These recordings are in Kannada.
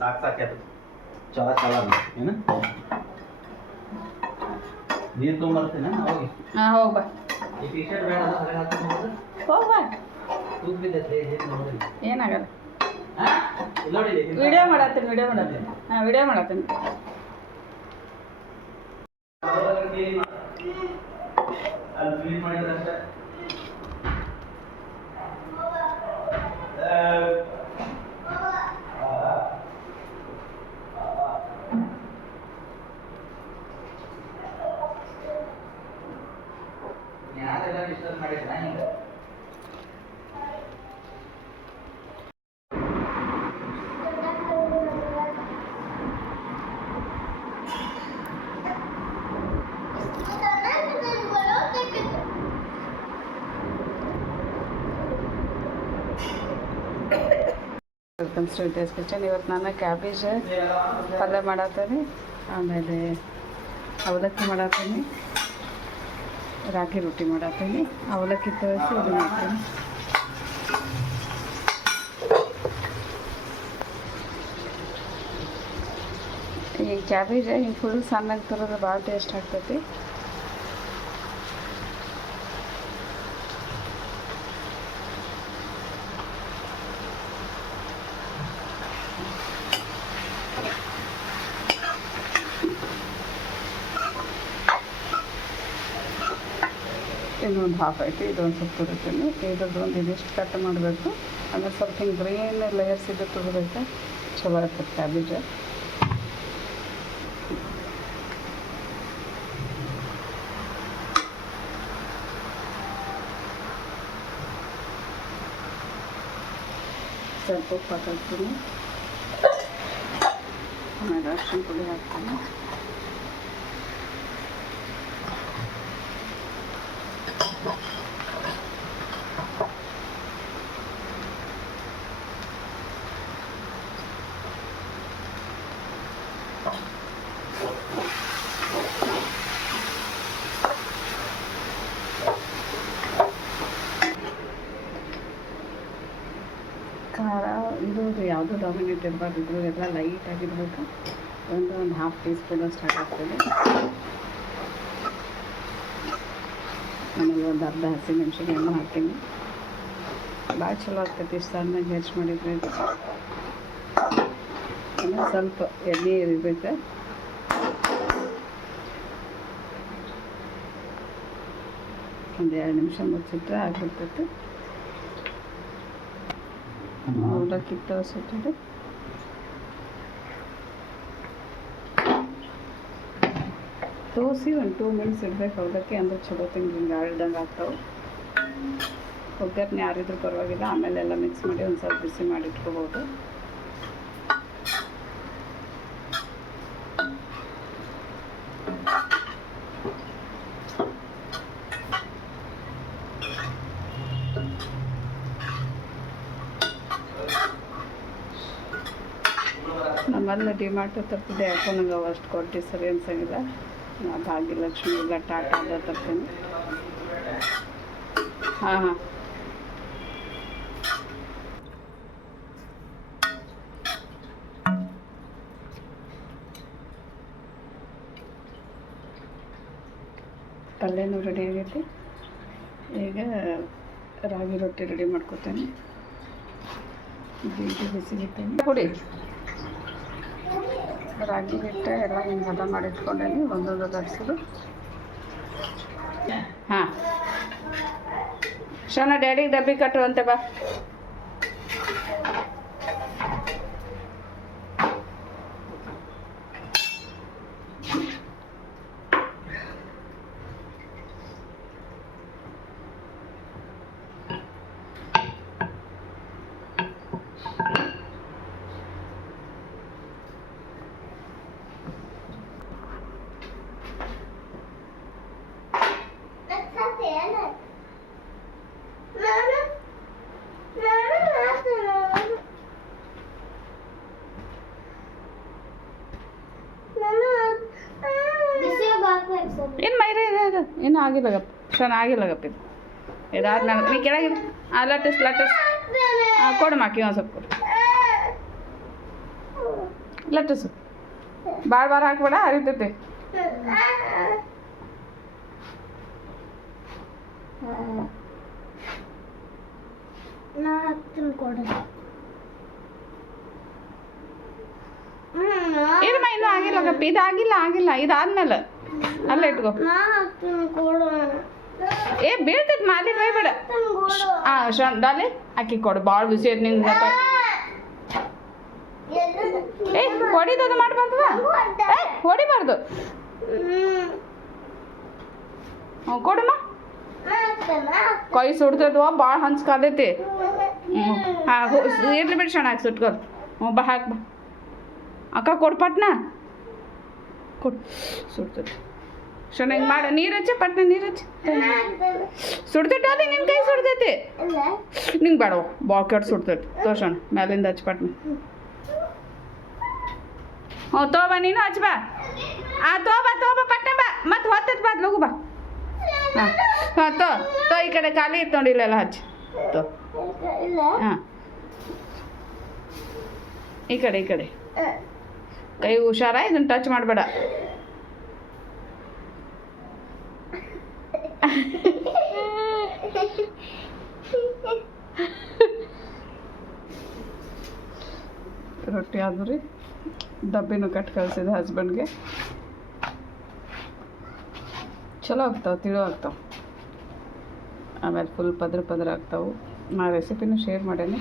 ಸಾಕು ಸಾಕ್ಯಾತು ಚಲ ಚಲ ಏನು ನೀರು ತೊಗೊಂಬರ್ತೀನ ಹೋಗಿ ಹಾಂ ಹೋಗಿ ಬಾ ಈ ಟಿ ಶರ್ಟ್ ಬೇಡ ಹೊರಗೆ ಹಾಕೊಂಡು ಹೋಗಿ ಬಾ ತೂತ್ ಬಿದ್ದೈತೆ ನೋಡಿ ಏನಾಗಲ್ಲ ನೋಡಿ ವಿಡಿಯೋ ಮಾಡತ್ತೀನಿ ಹಾಂ ವಿಡಿಯೋ ಮಾಡತ್ತೀನಿ ಅಲ್ಲಿ ಕ್ಲೀನ್ ಮಾಡಿದ್ರೆ ಅಷ್ಟೇ ಯಾರೆಲ್ಲ ಡಿಸ್ಟರ್ಬ್ ಮಾಡಿದ್ರ ಹಿಂಗೆ ವೆಲ್ಕಮ್ ಟು ವಿದ್ಯಾಸ್ ಕಿಚನ್. ಇವತ್ತು ನಾನು ಕ್ಯಾಬೇಜ್ ಪಲ್ಯ ಮಾಡತ್ತೀನಿ, ಆಮೇಲೆ ಅವಲಕ್ಕಿ ಮಾಡತ್ತೀನಿ, ರಾಗಿ ರೊಟ್ಟಿ ಮಾಡತ್ತೀನಿ. ಅವಲಕ್ಕಿ ತೋರಿಸಿ ಇದು ಮಾಡ್ತೀನಿ. ಈ ಕ್ಯಾಬೇಜ್ ಹಿಂಗೆ ಫುಲ್ ಸಣ್ಣಗೆ ತರೋದು ಭಾಳ ಟೇಸ್ಟ್ ಆಗ್ತೈತಿ. ಇನ್ನೊಂದು ಹಾಫ್ ಐತಿ, ಇದೊಂದು ಸ್ವಲ್ಪ ತುರಿತೀನಿ. ಇದ್ರದ್ದೊಂದು ಇದಿಷ್ಟು ಕಟ್ ಮಾಡಬೇಕು. ಆಮೇಲೆ ಸ್ವಲ್ಪ ಹಿಂಗೆ ಗ್ರೀನ್ ಲೇಯರ್ಸ್ ಇದು ತುರಿಬೇಕು, ಚಲೋ ಆಗ್ತದೆ ಕ್ಯಾಬೇಜ್. ಸ್ವಲ್ಪ ಉಪ್ಪು ಹಾಕ್ತೀನಿ, ಆಮೇಲೆ ಅರಿಶಿನ ಪುಡಿ ಹಾಕ್ತೀನಿ. ಖಾರ ಇದು ಯಾವುದೂ ಡಾಮಿನೇಟ್ ಇರಬಾರ್ದು, ಇದು ಎಲ್ಲ ಲೈಟ್ ಆಗಿರ್ಬೇಕು. ಒಂದು ಹಾಫ್ ಟೀ ಸ್ಪೂನ್ ಅಷ್ಟು ಹಾಕಾಗ್ತದೆ. ಆಮೇಲೆ ಒಂದು ಅರ್ಧ ಹಸಿಮೆಣಸಿನಕಾಯಿ ಹಾಕ್ತೀನಿ. ಭಾಳ ಚಲೋ ಆಗ್ತೈತಿ ಸಣ್ಣಗೆ ಹೆಚ್ಚು ಮಾಡಿದರೆ. ಆಮೇಲೆ ಸ್ವಲ್ಪ ಎಣ್ಣೆ ಇರಬೇಕು. ಒಂದು 2 ನಿಮಿಷ ಮುಚ್ಚಿಟ್ರೆ ಆಗಿರ್ತೈತಿ. ಅವಲಕ್ಕಿ ತೋರಿಸಿಟ್ಟು ತೋರಿಸಿ ಒಂದು 2 ಮಿನಿಟ್ಸ್ ಇಡ್ಬೇಕು ಅವಲಕ್ಕಿ, ಅಂದ್ರೆ ಚಲೋ ಹಿಂಗೆ ಆಳ್ದಂಗೆ ಆಗ್ತಾವೆ. ಒಗ್ಗರಣೆ ಯಾರಿದ್ರೂ ಪರವಾಗಿಲ್ಲ, ಆಮೇಲೆ ಎಲ್ಲ ಮಿಕ್ಸ್ ಮಾಡಿ ಒಂದು ಸ್ವಲ್ಪ ಬಿಸಿ ಮಾಡಿ ಇಟ್ಕೋಬೋದು. ನಮ್ಮಲ್ಲಿ ಡಿಮಾರ್ಟ್ ತರ್ತಿದ್ದೆ, ಯಾಕೋ ನಂಗೆ ಅಷ್ಟು ಕ್ವಾಲಿಟಿ ಸರಿ ಅನ್ಸಂಗಿಲ್ಲ. ಭಾಗ್ಯಲಕ್ಷ್ಮಿ ಇಲ್ಲ ಟಾಟಾದ ತರ್ತೀನಿ. ಹಾಂ ಪಲ್ಯನೂ ರೆಡಿ ಆಗೈತಿ. ಈಗ ರಾಗಿ ರೊಟ್ಟಿ ರೆಡಿ ಮಾಡ್ಕೊತೇನೆ. ಬಿಸಿಗಿಟ್ಟೇನೆ ಕುಡಿ. ರಾಗಿ ಹಿಟ್ಟು ಎಲ್ಲ ಹಿಂಗೆ ಹದ ಮಾಡಿಟ್ಕೊಂಡೇನಿ, ಒಂದೊಂದು ಲಟ್ಸೋದು. ಹಾಂ ಶನ ಡ್ಯಾಡಿಗೆ ಡಬ್ಬಿ ಕಟ್ಟುವಂತೆ ಬಾ. ಏನು ಮೈರ ಇದೆ ಅದು ಇನ್ನೂ ಆಗಿಲ್ಲಗಪ್ಪ, ಚೆನ್ನಾಗಿಲ್ಲಗಪ್ಪ. ಇದು ಇದಾದ್ಮೇಲೆ ನೀ ಕೆಳಗಿಲ್ಲ. ಲಟಸ್ ಕೊಡು ಮಾಕಿ ಒಂದು ಸ್ವಲ್ಪ ಕೊಡು. ಲಟ್ಟಿಸು ಭಾಳ ಭಾಳ ಹಾಕ್ಬೇಡ ಹರಿತೈತಿ ಇರಮ್ಮ ಇನ್ನೂ ಆಗಿಲ್ಲ ಗಪ್ಪಿ ಇದಾಗಿಲ್ಲ ಇದಾದ್ಮೇಲೆ ಅಲ್ಲೇ ಇಟ್ಕೋ ಏ ಬೀಳ್ತೈತಿ ಮಾಲಿ ಬೈಬೇಡ ಡಾಲಿ ಅಕ್ಕಿ ಕೊಡು ಭಾಳ ಬಿಸಿ ಐತಿ ನಿಂಗೆ ಏ ಹೊಡಿದದು ಮಾಡಬಾರ್ದು ಏ ಹೊಡಿಬಾರ್ದು ಹ್ಞೂ ಕೊಡಮ್ಮ ಕೈ ಸುಡ್ತೈತವ ಭಾಳ ಹಂಚ್ ಕಾದೈತಿ ಹಾಂ ಇರ್ಲಿ ಬಿಡಿ ಶಣ ಹಾಕಿ ಸುಟ್ಕೋದು ಹ್ಞೂ ಬಾ ಹಾಕಿ ಬಾ ಅಕ್ಕ ಕೊಡು ಪಟ್ನ ಕೊಡು ಸುಡ್ತೈತಿ ಶಣ ಹಿಂಗೆ ಮಾಡಿ ನೀರು ಹಚ್ಚಿ ಪಟ್ನ ನೀರು ಹಚ್ಚಿ ಸುಡ್ತೈತಿ ಅದೇ ನಿನ್ನ ಕೈ ಸುಡ್ತೈತಿ ನಿಂಗೆ ಬೇಡವ ಭಾಳ ಕೆಟ್ಟು ಸುಡ್ತೈತಿ ತೋರ್ಸೋಣ ಮ್ಯಾಲಿಂದ ಹಚ್ಚಿ ಪಟ್ನ ಹ್ಞೂ ತೋಬಾ ನೀನು ಹಚ್ಚ ಬಾ ತೋಬಾ ಪಟ್ನೆ ಬಾ ಮತ್ತೆ ಹೊತ್ತೈತಿ ಬಾ ಲಗು ಬಾ ಹಾಂ ತೋ ಈ ಕಡೆ ಖಾಲಿ ಇತ್ತು ನೋಡಿ ಇಲ್ಲೆಲ್ಲ ಹಚ್ಚಿ ತೋ ಹಾಂ ಈ ಕಡೆ ಕೈ ಹುಷಾರ ಇದನ್ನು ಟಚ್ ಮಾಡಬೇಡ ರೊಟ್ಟಿ ಆದ್ರೂ ರೀ ಡಬ್ಬಿನೂ ಕಟ್ ಕಳಿಸಿದೆ ಹಸ್ಬೆಂಡ್ಗೆ ಚಲೋ ಆಗ್ತಾವೆ ತಿಳೋ ಆಗ್ತಾವೆ ಆಮೇಲೆ ಫುಲ್ ಪದ್ರ ಆಗ್ತಾವೆ ನಾ ರೆಸಿಪಿನೂ ಶೇರ್ ಮಾಡೇನಿ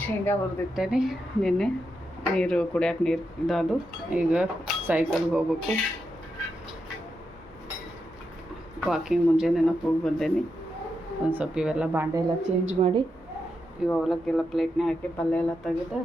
ಶೇಂಗಾ ಹುರಿದಿಟ್ಟೇನೆ ನಿನ್ನೆ ನೀರು ಕುಡಿಯೋಕೆ ನೀರು ಇದಾದು ಈಗ ಸೈಕಲ್ಗೆ ಹೋಗ್ಬೇಕು ವಾಕಿಂಗ್ ಮುಂಜಾನೆ ಹೋಗಿ ಬಂದೇನಿ ಒಂದು ಸ್ವಲ್ಪ ಇವೆಲ್ಲ ಬಾಂಡೆ ಎಲ್ಲ ಚೇಂಜ್ ಮಾಡಿ ಇವ ಅವಲಕ್ಕೆಲ್ಲ ಪ್ಲೇಟ್ನೇ ಹಾಕಿ ಪಲ್ಯ ಎಲ್ಲ ತೆಗೆದು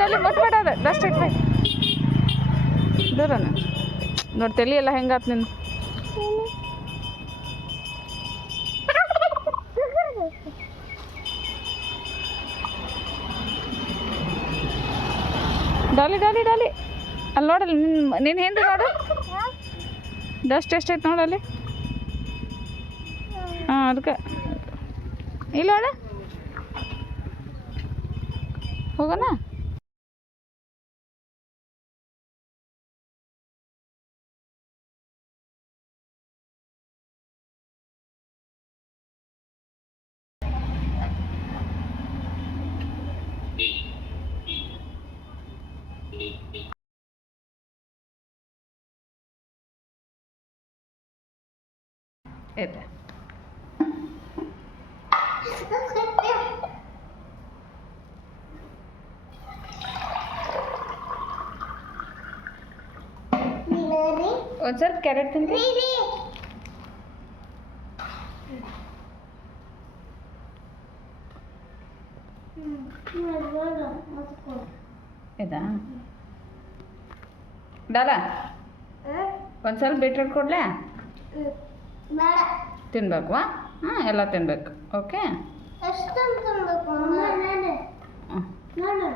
ಡಾಲಿ ಮುಟ್ಬೇಡ ಅದು ಡಸ್ಟ್ ಇಟ್ಬೈ ದೂರನ ನೋಡಿ ತಲೆ ಎಲ್ಲ ಹೆಂಗಾತ್ ನಿಂದು ಡಾಲಿ ಅಲ್ಲಿ ನೋಡಲ್ಲಿ ನಿನ್ನ ಹಿಂದೆ ನೋಡು ಡಸ್ಟ್ ಎಷ್ಟೈತೆ ನೋಡಲ್ಲಿ ಹಾಂ ಅದಕ್ಕೆ ಇಲ್ಲ ನೋಡ ಹೋಗೋಣ ಇದೆ ಒಂದು ಸ್ವಲ್ಪ ಕ್ಯಾರೆಟ್ ತಿಂದ್ರಿ ಇದಾ ಡಾಲ ಒಂದು ಸ್ವಲ್ಪ ಬೀಟ್ರೂಟ್ ಕೊಡ್ಲಾ ಬೇಡ ತಿನ್ಬೇಕವಾ? ಹಾಂ, ಎಲ್ಲ ತಿನ್ಬೇಕು. ಓಕೆ. ಎಷ್ಟೊಂದು ತಿನ್ಬೇಕು ನಾನು ನಾನು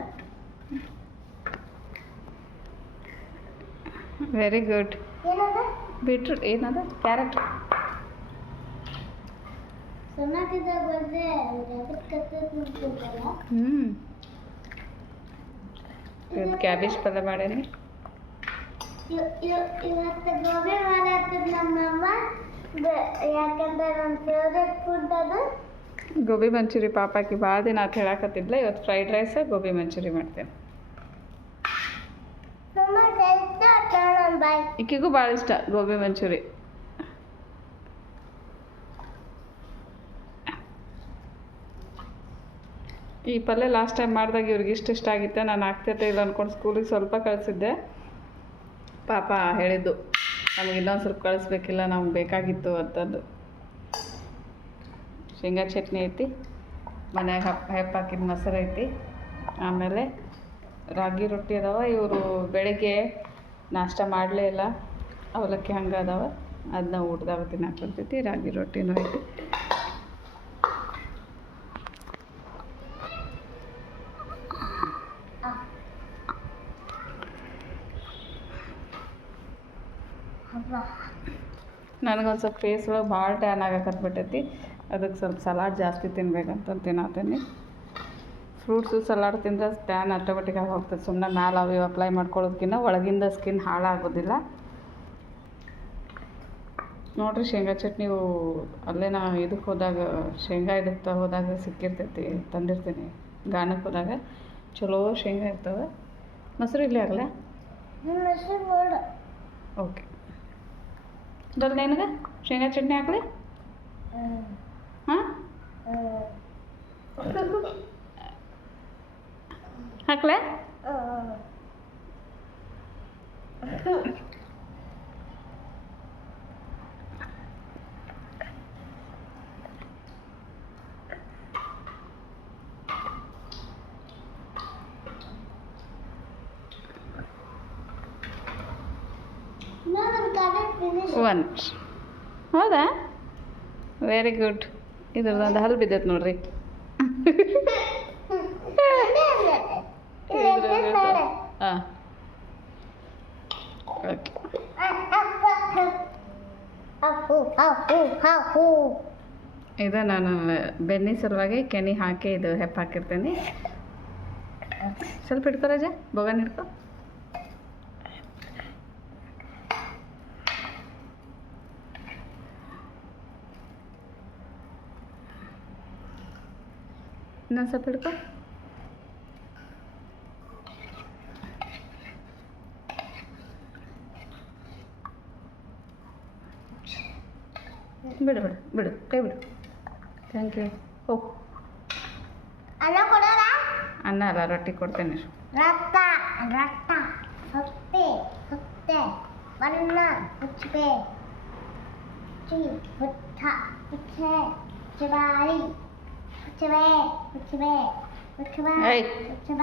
ವೆರಿ ಗುಡ್. ಏನದ ಬೀಟ್ರೂಟ್ ಏನದ? ಕ್ಯಾರೆಟ್. ಸಣ್ಣಕಿದ್ದಾಗ ಬಂದರೆ ಅದಕ್ಕೆ ಕತ್ತೆ ತಿಂತಿದ್ದಲ್ಲ. ಇವತ್ತು ಕ್ಯಾಬೇಜ್ ಪಲ್ಯ ಮಾಡೇನಿ. ಇವತ್ತು ಗೋಬಿ ಮಾಡತ್ತದ ನಮ್ಮಮ್ಮ. ಯಾಕಂದ್ರೆ ನನ್ನ ಫೇವ್ರೆಟ್ ಫುಡ್ ಅದು ಗೋಬಿ ಮಂಚೂರಿ. ಪಾಪಾಕಿ ಭಾಳ ದಿನ ಆತ ಹೇಳಕತ್ತಿದ್ಲ. ಇವತ್ತು ಫ್ರೈಡ್ ರೈಸ್ ಗೋಬಿ ಮಂಚೂರಿ ಮಾಡ್ತೇನೆ. ನಮ್ಮ ಟೇಸ್ಟ್ ಟರ್ನ್ ಬೈ ಈಕಿಗೂ ಭಾಳ ಇಷ್ಟ ಗೋಬಿ ಮಂಚೂರಿ. ಈ ಪಲ್ಯ ಲಾಸ್ಟ್ ಟೈಮ್ ಮಾಡಿದಾಗ ಇವ್ರಿಗೆ ಇಷ್ಟ ಆಗಿತ್ತೆ. ನಾನು ಆಗ್ತೈತೆ ಇಲ್ಲ ಅಂದ್ಕೊಂಡು ಸ್ಕೂಲಿಗೆ ಸ್ವಲ್ಪ ಕಳಿಸಿದ್ದೆ. ಪಾಪ ಹೇಳಿದ್ದು ನಮಗೆ ಇನ್ನೊಂದು ಸ್ವಲ್ಪ ಕಳಿಸ್ಬೇಕಿಲ್ಲ, ನಮ್ಗೆ ಬೇಕಾಗಿತ್ತು ಅಂತಂದು. ಶೇಂಗಾ ಚಟ್ನಿ ಐತಿ, ಮನ್ಯಾಗ ಹೆಪ್ಪ ಹಾಕಿದ ಮೊಸರು ಐತಿ, ಆಮೇಲೆ ರಾಗಿ ರೊಟ್ಟಿ ಅದಾವ. ಇವರು ಬೆಳಗ್ಗೆ ನಾಷ್ಟ ಮಾಡಲೇ ಇಲ್ಲ, ಅವಲಕ್ಕಿ ಹಂಗೆ ಅದಾವ, ಅದನ್ನ ಊಟದಾಗ ತಿನ್ನಕ್ಕೆ ಬರ್ತೈತಿ. ರಾಗಿ ರೊಟ್ಟಿನೂ ಐತಿ. ನನಗೊಂದು ಸ್ವಲ್ಪ ಫೇಸ್ ಒಳಗೆ ಭಾಳ ಟ್ಯಾನ್ ಆಗಕತ್ಬಿಟ್ಟೈತಿ. ಅದಕ್ಕೆ ಸ್ವಲ್ಪ ಸಲಾಡ್ ಜಾಸ್ತಿ ತಿನ್ಬೇಕಂತ ತಿನ್ನತ್ತೀನಿ. ಫ್ರೂಟ್ಸು ಸಲಾಡ್ ತಿಂದ್ರೆ ಟ್ಯಾನ್ ಆಟೋಮೆಟಿಕ್ಕಾಗಿ ಹೋಗ್ತದೆ. ಸುಮ್ಮನೆ ಮ್ಯಾಲೆ ಅವು ಇವು ಅಪ್ಲೈ ಮಾಡ್ಕೊಳ್ಳೋದಕ್ಕಿಂತ ಒಳಗಿಂದ ಸ್ಕಿನ್ ಹಾಳಾಗೋದಿಲ್ಲ. ನೋಡಿರಿ, ಶೇಂಗಾ ಚಟ್ನಿ ಅಲ್ಲೇ ನಾ ಇದಕ್ಕೆ ಹೋದಾಗ, ಶೇಂಗಾ ಇದಕ್ಕೆ ಹೋದಾಗ ಸಿಕ್ಕಿರ್ತೈತಿ, ತಂದಿರ್ತೀನಿ. ಗಾಣಕ್ಕೆ ಹೋದಾಗ ಚಲೋ ಶೇಂಗಾ ಇರ್ತವೆ. ಮೊಸರು ಇಲ್ಲೇ ಆಗಲ್ಲ? ಮೊಸರು ಬೇಡ. ಓಕೆ. ದೊಡ್ಡ ನಿನಗೆ ಶೇಂಗಾ ಚಟ್ನಿ ಹಾಕ್ಲಿ? ಹಾಂ, ಹಾಕ್ಲೆ? ಒನ್. ಹೌದಾ? Very good. ಇದ್ರದ್ದೊಂದು ಹಲ್ಲು ಬಿದ್ದೈತೆ ನೋಡ್ರಿ. ಹಾಂ, ಓಕೆ. ಇದು ನಾನು ಬೆನ್ನಿ ಸಲುವಾಗಿ ಕೆನೆ ಹಾಕಿ ಇದು ಹೆಪ್ಪ ಹಾಕಿರ್ತೀನಿ. ಸ್ವಲ್ಪ ಹಿಡ್ಕೊ ರಾಜ, ಬೊಗನ್ ಹಿಡ್ಕೊ. ಇನ್ನೊಂದು ಸ್ವಲ್ಪ ಹಿಡ್ಕೊ. ಬಿಡು ಬಿಡು ಬಿಡು, ಕೈ ಬಿಡು. Thank you. ಓ, ಅನ್ನ ಕೊಡೋದಾ? ಅನ್ನ ಅಲ್ಲ, ರೊಟ್ಟಿ ಕೊಡ್ತೇನೆ. ರಕ್ತ ರಕ್ತ ಹೊತ್ತೆ ಹೊತ್ತೆ ಬಣ್ಣ ಹುಚ್ಚಬೆ ಚಿ ಹುಟ್ಟ ಹುಚ್ಚೆ ಹುಚ್ಚಬಾರಿ ಹುಚ್ಚಬೆ ಹುಚ್ಚಬೆ ಹುಚ್ಚಬ ಏಯ್. ಹುಚ್ಚಬ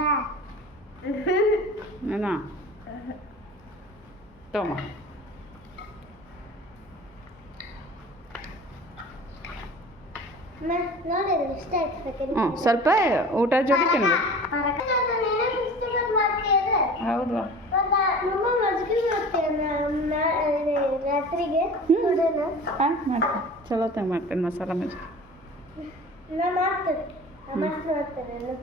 ಏನೋ ತಮ್ಮ. ನೋಡಿದ್ರೆ ಇಷ್ಟ ಆಯ್ತು. ಹ್ಞೂ, ಸ್ವಲ್ಪ ಊಟ ಜೋಡಿ ತಿನ್ಬೇಕು. ಹೌದಾ? ರಾತ್ರಿಗೆ ಹಾಂ, ಮಾಡ್ತೀನಿ. ಚಲೋ ತಂಗ ಮಾಡ್ತೀನಿ ಮಸಾಲ ಮಜ್ಜಿಗೆ. ನಾ ಮಾಡ್ತೇನೆ, ಮಸ್ತ್ ಮಾಡ್ತೇನೆ.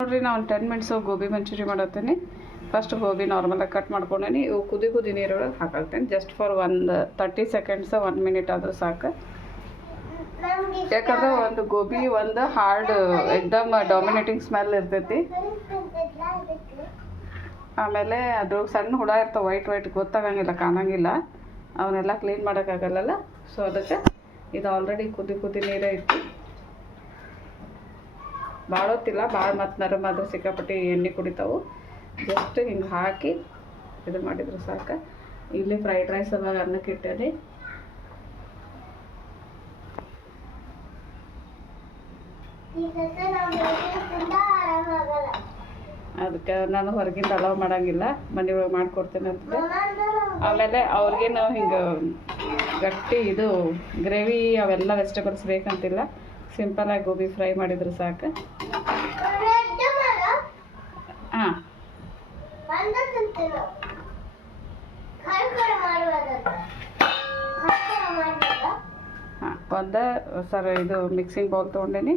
ನೋಡಿರಿ ನಾನು 10 ಮಿನಿಟ್ಸು ಗೋಬಿ ಮಂಚೂರಿ ಮಾಡತ್ತೀನಿ. ಫಸ್ಟ್ ಗೋಬಿ ನಾರ್ಮಲಾಗಿ ಕಟ್ ಮಾಡ್ಕೊಂಡೇನಿ. ಇವು ಕುದಿ ನೀರೊಳಗೆ ಹಾಕಾಕ್ತೇನೆ. ಜಸ್ಟ್ ಫಾರ್ ಒಂದು 30 ಸೆಕೆಂಡ್ಸ್ 1 ಮಿನಿಟ್ ಆದರೂ ಸಾಕು. ಯಾಕಂದ್ರೆ ಒಂದು ಗೋಬಿ ಒಂದು ಹಾರ್ಡ್ ಎಕ್ದಮ್ ಡಾಮಿನೇಟಿಂಗ್ ಸ್ಮೆಲ್ ಇರ್ತೈತಿ. ಆಮೇಲೆ ಅದ್ರ ಸಣ್ಣ ಹುಳ ಇರ್ತಾವೆ ವೈಟ್ ಗೊತ್ತಾಗಂಗಿಲ್ಲ, ಕಾಣಂಗಿಲ್ಲ. ಅವನ್ನೆಲ್ಲ ಕ್ಲೀನ್ ಮಾಡೋಕ್ಕಾಗಲ್ಲ. ಸೊ ಅದಕ್ಕೆ ಇದು ಆಲ್ರೆಡಿ ಕುದಿ ನೀರೇ ಇತ್ತು. ಭಾಳ ಹೊತ್ತಿಲ್ಲ, ಭಾಳ ಮತ್ತು ನರಮ್ ಆದ್ರೆ ಸಿಕ್ಕಾಪಟ್ಟಿ ಎಣ್ಣೆ ಕುಡಿತಾವು. ಜಸ್ಟ್ ಹಿಂಗೆ ಹಾಕಿ ಇದು ಮಾಡಿದ್ರೆ ಸಾಕು. ಇಲ್ಲಿ ಫ್ರೈಡ್ ರೈಸ್ ಅವಾಗ ಅನ್ನಕ್ಕೆ ಇಟ್ಟೇನಿ. ಅದಕ್ಕೆ ನಾನು ಹೊರಗಿಂದ ಅಲೌ ಮಾಡೋಂಗಿಲ್ಲ, ಮನೆಯೊಳಗೆ ಮಾಡಿಕೊಡ್ತೇನೆ ಅಂತ. ಆಮೇಲೆ ಅವ್ರಿಗೇನು ಹಿಂಗೆ ಗಟ್ಟಿ ಇದು ಗ್ರೇವಿ ಅವೆಲ್ಲ ವೆಜಿಟೇಬಲ್ಸ್ ಬೇಕಂತಿಲ್ಲ. ಸಿಂಪಲಾಗಿ ಗೋಬಿ ಫ್ರೈ ಮಾಡಿದ್ರೆ ಸಾಕು. ಹಾಂ ಒಂದು ಸರ್ ಇದು ಮಿಕ್ಸಿಂಗ್ ಬೌಲ್ ತೊಗೊಂಡೇನಿ.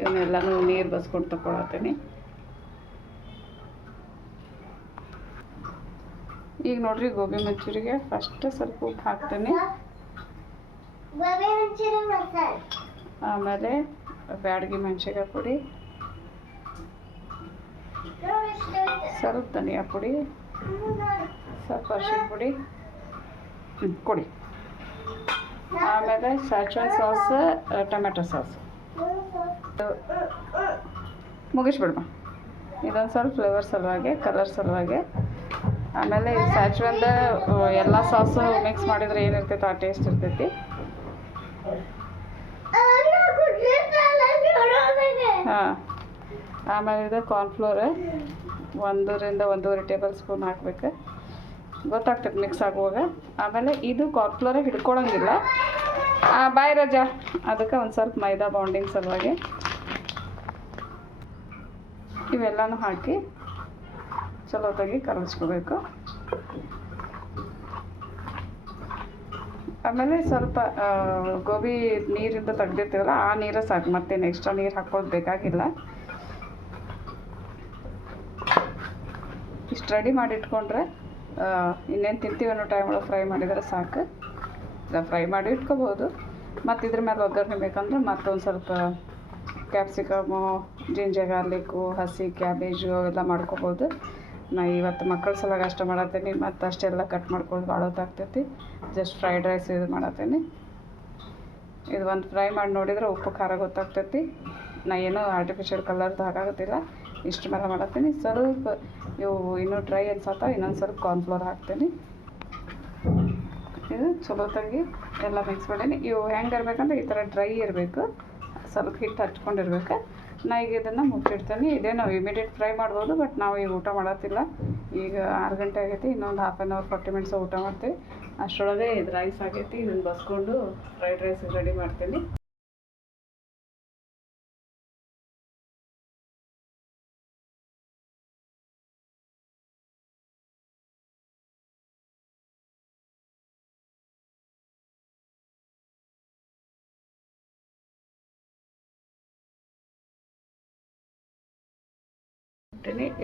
ಇವನ್ನೆಲ್ಲನೂ ನೀರು ಬಸ್ಕೊಂಡು ತಗೊಳತ್ತೀನಿ. ಈಗ ನೋಡ್ರಿ ಗೋಬಿ ಮಂಚೂರಿಗೆ ಫಸ್ಟ್ ಸ್ವಲ್ಪ ಉಪ್ಪು ಹಾಕ್ತೀನಿ. ಆಮೇಲೆ ಬ್ಯಾಡಗಿ ಮೆಣಸಿನ್ಕಾಯಿ ಪುಡಿ, ಸ್ವಲ್ಪ ಧನಿಯಾ ಪುಡಿ, ಸ್ವಲ್ಪ ಅರಿಶಿನ ಪುಡಿ ಕೊಡಿ. ಆಮೇಲೆ ಸ್ಯಾಚುವನ್ ಸಾಸ್, ಟೊಮೆಟೊ ಸಾಸ್ ಮುಗಿಸ್ಬಿಡ್ಬ. ಇದೊಂದು ಸ್ವಲ್ಪ ಫ್ಲೇವರ್ ಸಲುವಾಗಿ, ಕಲರ್ ಸಲುವಾಗಿ. ಆಮೇಲೆ ಸ್ಯಾಚುವಂದ ಎಲ್ಲ ಸಾಸು ಮಿಕ್ಸ್ ಮಾಡಿದರೆ ಏನಿರ್ತೈತೆ ಆ ಟೇಸ್ಟ್ ಇರ್ತೈತಿ. ಹಾಂ, ಆಮೇಲೆ ಇದು ಕಾರ್ನ್ಫ್ಲೋರ್ 1 ರಿಂದ 1.5 ಟೇಬಲ್ ಸ್ಪೂನ್ ಹಾಕ್ಬೇಕು. ಗೊತ್ತಾಗ್ತೈತೆ ಮಿಕ್ಸ್ ಆಗುವಾಗ. ಆಮೇಲೆ ಇದು ಕಾರ್ನ್ಫ್ಲೋರೇ ಹಿಡ್ಕೊಳಂಗಿಲ್ಲ. ಬಾಯ್ ರಜಾ, ಅದಕ್ಕೆ ಒಂದು ಸ್ವಲ್ಪ ಮೈದಾ ಬೌಂಡಿಂಗ್ ಸಲುವಾಗಿ ಇವೆಲ್ಲನೂ ಹಾಕಿ ಚಲೋದಾಗಿ ಕಲಸ್ಕೋಬೇಕು. ಆಮೇಲೆ ಸ್ವಲ್ಪ ಗೋಬಿ ನೀರಿಂದ ತೆಗ್ದಿರ್ತೀವಲ್ಲ ಆ ನೀರೇ ಸಾಕು, ಮತ್ತೇನು ಎಕ್ಸ್ಟ್ರಾ ನೀರು ಹಾಕೋದು ಬೇಕಾಗಿಲ್ಲ. ಇಷ್ಟು ರೆಡಿ ಮಾಡಿಟ್ಕೊಂಡ್ರೆ ಇನ್ನೇನು ತಿಂತೀವಿ ಅನ್ನೋ ಟೈಮ್ ಒಳಗೆ ಫ್ರೈ ಮಾಡಿದರೆ ಸಾಕು. ಫ್ರೈ ಮಾಡಿ ಇಟ್ಕೋಬೋದು. ಮತ್ತು ಇದ್ರ ಮೇಲೆ ಒಗ್ಗರಣೆ ಬೇಕಂದ್ರೆ ಮತ್ತೊಂದು ಸ್ವಲ್ಪ ಕ್ಯಾಪ್ಸಿಕಮು, ಜಿಂಜರ್ ಗಾರ್ಲಿಕ್ಕು, ಹಸಿ ಕ್ಯಾಬೇಜು ಅವೆಲ್ಲ ಮಾಡ್ಕೋಬೋದು. ನಾ ಇವತ್ತು ಮಕ್ಕಳ ಸಲುವಾಗಿ ಅಷ್ಟು ಮಾಡತ್ತೀನಿ. ಮತ್ತು ಅಷ್ಟೆಲ್ಲ ಕಟ್ ಮಾಡ್ಕೊಂಡು ಭಾಳ ಹೊತ್ತಾಗ್ತೈತಿ. ಜಸ್ಟ್ ಫ್ರೈಡ್ ರೈಸ್ ಇದು ಮಾಡತ್ತೀನಿ. ಇದು ಒಂದು ಫ್ರೈ ಮಾಡಿ ನೋಡಿದ್ರೆ ಉಪ್ಪು ಖಾರ ಗೊತ್ತಾಗ್ತೈತಿ. ನಾ ಏನೂ ಆರ್ಟಿಫಿಷಿಯಲ್ ಕಲರ್ದು ಹಾಕಾಗತ್ತಿಲ್ಲ. ಇಷ್ಟು ಮೇಲೆ ಮಾಡತ್ತೀನಿ. ಸ್ವಲ್ಪ ಇವು ಇನ್ನೂ ಡ್ರೈ ಅನ್ಸತ್ತ, ಇನ್ನೊಂದು ಸ್ವಲ್ಪ ಕಾರ್ನ್ಫ್ಲೋರ್ ಹಾಕ್ತೀನಿ. ಇದು ಚಲೋತಾಗಿ ಎಲ್ಲ ಮಿಕ್ಸ್ ಮಾಡೀನಿ. ಇವು ಹೆಂಗೆ ಇರ್ಬೇಕಂದ್ರೆ ಈ ಥರ ಡ್ರೈ ಇರಬೇಕು, ಸ್ವಲ್ಪ ಹಿಟ್ಟು ಹಚ್ಕೊಂಡಿರ್ಬೇಕು. ನಾ ಈಗ ಇದನ್ನು ಮುಚ್ಚಿಡ್ತೀನಿ. ಇದೇ ನಾವು ಇಮಿಡಿಯೇಟ್ ಫ್ರೈ ಮಾಡ್ಬೋದು, ಬಟ್ ನಾವು ಈಗ ಊಟ ಮಾಡತ್ತಿಲ್ಲ. ಈಗ 6 ಗಂಟೆ ಆಗೈತಿ. ಇನ್ನೊಂದು ಹಾಫ್ ಆನ್ ಅವರ್ 40 ಮಿನಿಟ್ಸ್ ಊಟ ಮಾಡ್ತೀವಿ. ಅಷ್ಟರೊಳಗೆ ಇದು ರೈಸ್ ಆಗೈತಿ. ಇದನ್ನು ಬಸ್ಕೊಂಡು ಫ್ರೈಡ್ ರೈಸ್ ರೆಡಿ ಮಾಡ್ತೀನಿ.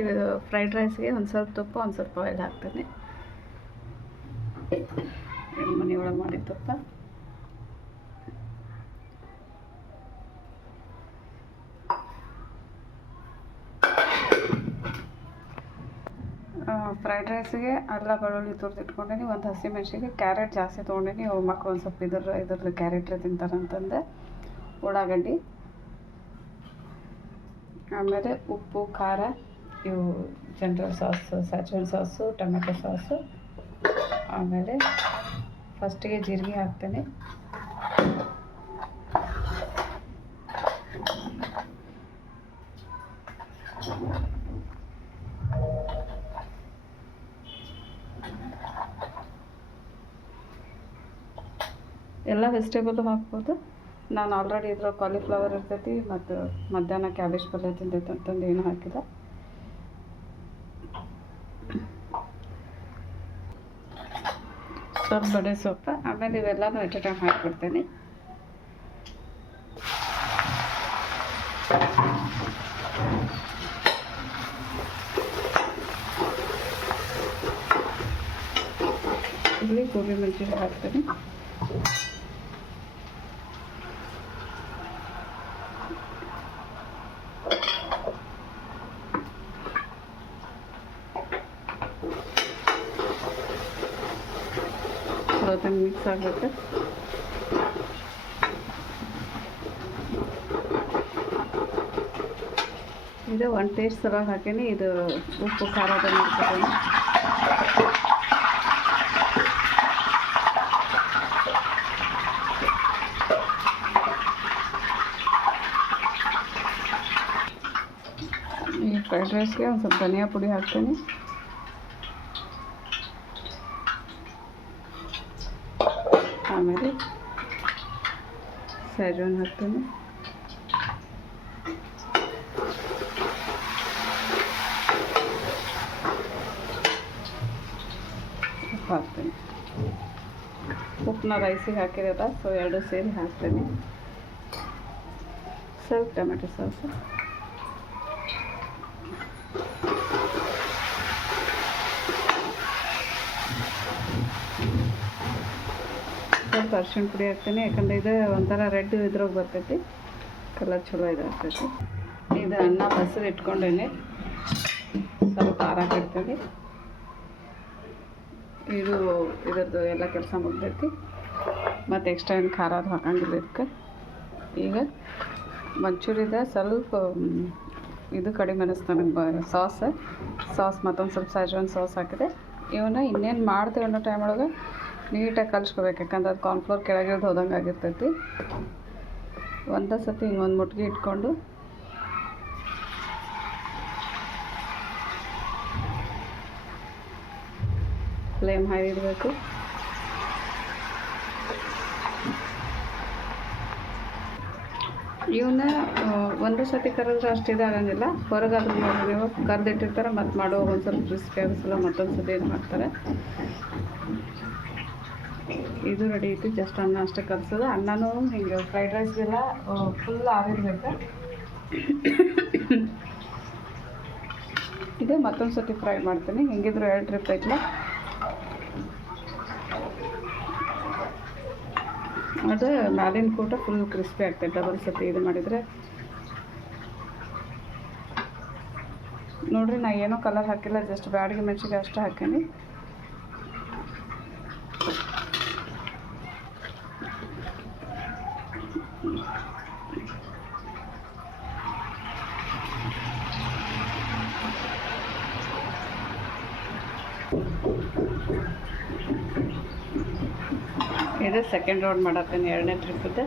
ಇದು ಫ್ರೈಡ್ ರೈಸ್ಗೆ ಒಂದು ಸ್ವಲ್ಪ ತುಪ್ಪ, ಒಂದು ಸ್ವಲ್ಪ ಆಯಿಲ್ ಹಾಕ್ತೀನಿ. ಮನೆಯೊಳಗೆ ಮಾಡಿದ ತುಪ್ಪ. ಫ್ರೈಡ್ ರೈಸ್ಗೆ ಅಲ್ಲ ಬೆಳ್ಳುಳ್ಳಿ ತುರಿದಿಟ್ಕೊಂಡೀನಿ. ಒಂದು ಹಸಿ ಮೆಣಸಿನ್ಕಾಯಿ, ಕ್ಯಾರೆಟ್ ಜಾಸ್ತಿ ತೊಗೊಂಡೀನಿ. ಅವು ಮಕ್ಕಳು ಒಂದು ಸ್ವಲ್ಪ ಇದ್ರಲ್ಲಿ ಕ್ಯಾರೆಟ್ ತಿಂತಾರಂತಂದು. ಉಳ್ಳಾಗಡ್ಡಿ, ಆಮೇಲೆ ಉಪ್ಪು, ಖಾರ, ಇವು general sauce, Szechuan sauce, tomato sauce. ಆಮೇಲೆ ಫಸ್ಟಿಗೆ ಜೀರಿಗೆ ಹಾಕ್ತೇನೆ. ಎಲ್ಲ ವೆಜಿಟೇಬಲ್ಲು ಹಾಕ್ಬೋದು. ನಾನು ಆಲ್ರೆಡಿ ಇದ್ರಾಗ ಕಾಲಿಫ್ಲವರ್ ಇರ್ತೈತಿ ಮತ್ತು ಮಧ್ಯಾಹ್ನ ಕ್ಯಾಬೇಜ್ ಪಲ್ಯ ತಿಂದೈತೆ ಅಂತಂದು ಏನೂ ಹಾಕಿಲ್ಲ. ಸ್ವಲ್ಪ ಬಡೆ ಸೊಪ್ಪು, ಆಮೇಲೆ ಇವೆಲ್ಲನೂ ಎಟ್ ಟೈಮ್ ಹಾಕಿಬಿಡ್ತೀನಿ. ಇಲ್ಲಿ ಗೋಬಿ ಮಂಚೂರಿ ಹಾಕ್ತೀನಿ. ಅದನ್ನು ಮಿಕ್ಸ್ ಆಗಬೇಕು. ಇದು ಒಂದು ಟೇಸ್ಟ್ ಸಲ ಹಾಕೀನಿ. ಇದು ಉಪ್ಪು ಖಾರ ಅದನ್ನು ಹಾಕ್ತೀನಿ. ಈ ಫ್ರೈಡ್ ರೈಸ್ಗೆ ಒಂದು ಸ್ವಲ್ಪ ಧನಿಯಾ ಪುಡಿ ಹಾಕ್ತೀನಿ. ಆಮೇಲೆ ಸೈಜನ್ ಹಾಕ್ತೀನಿ. ಹಾಕ್ತೀನಿ ಉಪ್ಪನ್ನ ರೈಸಿಗೆ ಹಾಕಿರೋದ, ಸೊ ಎರಡು ಸೇರಿ ಹಾಕ್ತೀನಿ. ಸ್ವಲ್ಪ ಟೊಮೆಟೊ ಸಾಸು, ಸ್ವಲ್ಪ ಅರ್ಶಿಣ ಪುಡಿ ಹಾಕ್ತೀನಿ. ಯಾಕಂದರೆ ಇದು ಒಂಥರ ರೆಡ್ ಇದ್ರಾಗ ಬರ್ತೈತಿ, ಕಲರ್ ಚಲೋ ಇದಾಗ್ತೈತಿ. ಇದು ಅನ್ನ ಬಸರು ಇಟ್ಕೊಂಡೇನೆ ಸ್ವಲ್ಪ ಖಾರ ಹಾಕಿರ್ತೀನಿ. ಇದ್ರದ್ದು ಎಲ್ಲ ಕೆಲಸ ಮುಗ್ದೈತಿ. ಮತ್ತು ಎಕ್ಸ್ಟ್ರಾ ಏನು ಖಾರ ಅದು ಹಾಕಂಗಿಲ್ಲ ಇದಕ್ಕೆ. ಈಗ ಮಂಚೂರಿದ ಸ್ವಲ್ಪ ಇದು ಕಡಿಮೆ ಅನ್ನಿಸ್ತು ನನಗೆ, ಸಾಸ್ ಮತ್ತೊಂದು ಸ್ವಲ್ಪ ಸೈಜ್ವಾನ್ ಸಾಸ್ ಹಾಕಿದೆ. ಇವನ್ನ ಇನ್ನೇನು ಮಾಡ್ತೀವಿ ಅನ್ನೋ ಟೈಮ್ ಒಳಗೆ ನೀಟಾಗಿ ಕಲಿಸ್ಕೋಬೇಕು. ಯಾಕಂದ್ರೆ ಅದು ಕಾರ್ನ್ಫ್ಲೋರ್ ಕೆಳಗಿಳ್ದು ಹೋದಂಗೆ ಆಗಿರ್ತೈತಿ. ಒಂದೇ ಸತಿ ಹಿಂಗೊಂದು ಮುಟ್ಗಿ ಇಟ್ಕೊಂಡು ಫ್ಲೇಮ್ ಹೈ ಇಡಬೇಕು. ಇವನ್ನ ಒಂದೇ ಸತಿ ಕರೆದ್ರೆ ಅಷ್ಟು ಇದಾಗಂಗಿಲ್ಲ. ಹೊರಗಾದ್ರೂ ನೀವು ಕರೆದಿಟ್ಟಿರ್ತಾರೆ, ಮತ್ತು ಮಾಡುವಾಗ ಒಂದು ಸ್ವಲ್ಪ ಕ್ರಿಸ್ಪಿ ಆಗಿಸಲ್ಲ, ಮತ್ತೊಂದು ಸತಿ ಇದು ಮಾಡ್ತಾರೆ. ಇದು ರೆಡಿ ಐತಿ. ಜಸ್ಟ್ ಅನ್ನ ಅಷ್ಟೇ ಕಲಿಸೋದು. ಅನ್ನನೂ ಹಿಂಗೆ ಫ್ರೈಡ್ ರೈಸ್ಗೆಲ್ಲ ಫುಲ್ ಆಗಿರ್ಬೇಕು. ಇದು ಮತ್ತೊಂದು ಸತಿ ಫ್ರೈ ಮಾಡ್ತೀನಿ. ಹಿಂಗಿದ್ರು 2 ಟ್ರಿಪ್ ಐತಲ್ಲ, ಅದು ಮ್ಯಾಲಿನ ಕೂಟ ಫುಲ್ ಕ್ರಿಸ್ಪಿ ಆಗ್ತದೆ ಡಬಲ್ ಸತಿ ಇದು ಮಾಡಿದರೆ. ನೋಡಿರಿ, ನಾ ಏನೋ ಕಲರ್ ಹಾಕಿಲ್ಲ, ಜಸ್ಟ್ ಬ್ಯಾಡಿಗೆ ಮೆಣಸಿಗೆ ಅಷ್ಟೇ ಹಾಕೀನಿ. ಇದು ಸೆಕೆಂಡ್ ರೌಂಡ್ ಮಾಡತ್ತೀನಿ, 2ನೇ ಟ್ರಿಪ್ಪಿದ್ದು.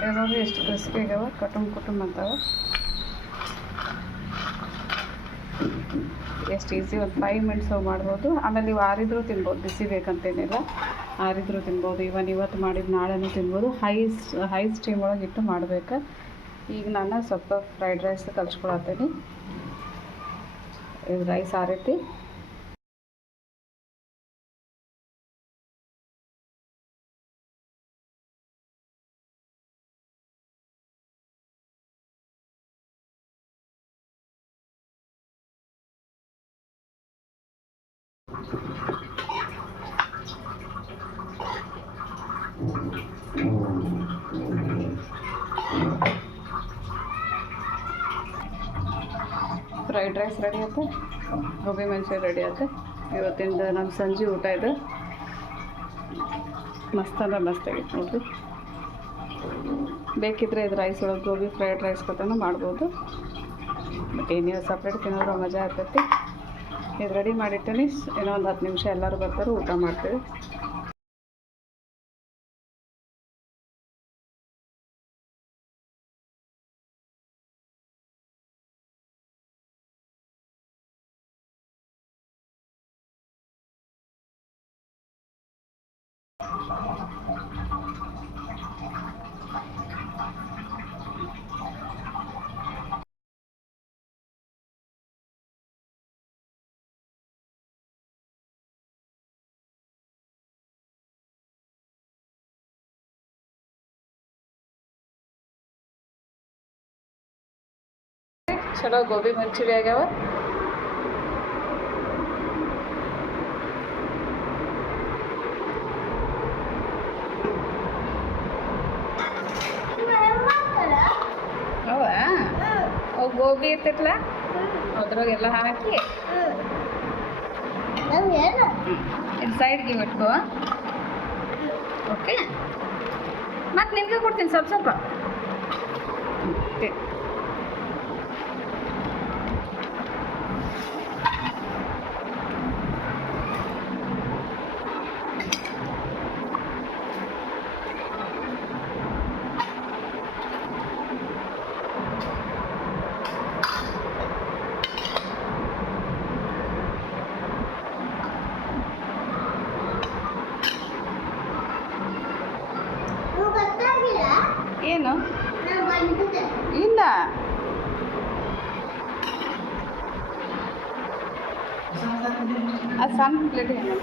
ಇದು ನೋಡಿ ಎಷ್ಟು ಕ್ರಿಸ್ಪಿ ಆಗ್ಯಾವ, ಕುಟುಂಬ ಅಂತಾವೆ. ಎಷ್ಟು ಈಸಿ, ಒಂದು 5 ಮಿನಿಟ್ಸ್ ಮಾಡ್ಬೋದು. ಆಮೇಲೆ ನೀವು ಆರಿದ್ರೂ ತಿನ್ಬೋದು, ಬಿಸಿ ಬೇಕಂತೇನಿಲ್ಲ, ಆರಿದ್ರೂ ತಿನ್ಬೋದು. ಇವತ್ತು ಮಾಡಿದ್ದು ನಾಳೆನೂ ತಿನ್ಬೋದು. ಹೈ ಸ್ಟೀಮ್ ಒಳಗೆ ಇಟ್ಟು ಮಾಡಬೇಕು. ಈಗ ನಾನು ಸ್ವಲ್ಪ ಫ್ರೈಡ್ ರೈಸ್ ಕಲ್ಸ್ಕೊಳತ್ತೀನಿ. ಇದು ರೈಸ್ ಆರೈತಿ. ಫ್ರೈಡ್ ರೈಸ್ ರೆಡಿ ಆಯ್ತು, ಗೋಬಿ ಮಂಚೂರಿ ರೆಡಿ ಆಯ್ತು. ಇವತ್ತಿಂದ ನಮ್ಮ ಸಂಜೆ ಊಟ ಇದು. ಮಸ್ತ್ ಅಂದ್ರೆ ಮಸ್ತ್ ಆಗೈತೆ ನೋಡಿರಿ. ಬೇಕಿದ್ರೆ ಇದು ರೈಸ್ ಒಳಗೆ ಗೋಬಿ ಫ್ರೈಡ್ ರೈಸ್ ಕೊಟ್ಟನು ಮಾಡ್ಬೋದು. ಮತ್ತು ನೀವು ಸಪ್ರೇಟ್ ತಿನ್ನೋದ್ರ ಮಜಾ ಆಗ್ತೈತಿ. ಇದು ರೆಡಿ ಮಾಡಿರ್ತೀನಿ. ಇನ್ನೂ ಒಂದು 10 ನಿಮಿಷ ಎಲ್ಲರೂ ಬರ್ತಾರೆ, ಊಟ ಮಾಡ್ತೀವಿ. ಚಲೋ ಗೋಬಿ ಮಂಚೂರಿ ಆಗ್ಯಾವ. ಅವ ಅವು ಗೋಬಿ ಇರ್ತೈತಲ್ಲ ಅದ್ರಾಗೆಲ್ಲ ಹಾಕಿ ಇದು ಸೈಡ್ಗೆ ಇಟ್ಕೋ. ಓಕೆ, ಮತ್ತು ನಿನಗೆ ಕೊಡ್ತೀನಿ ಸ್ವಲ್ಪ ಸ್ವಲ್ಪ. ಓಕೆ, ಏನು ಇಲ್ಲ ಅದು ಸಣ್ಣ ಪ್ಲೇಟ್ ಏನು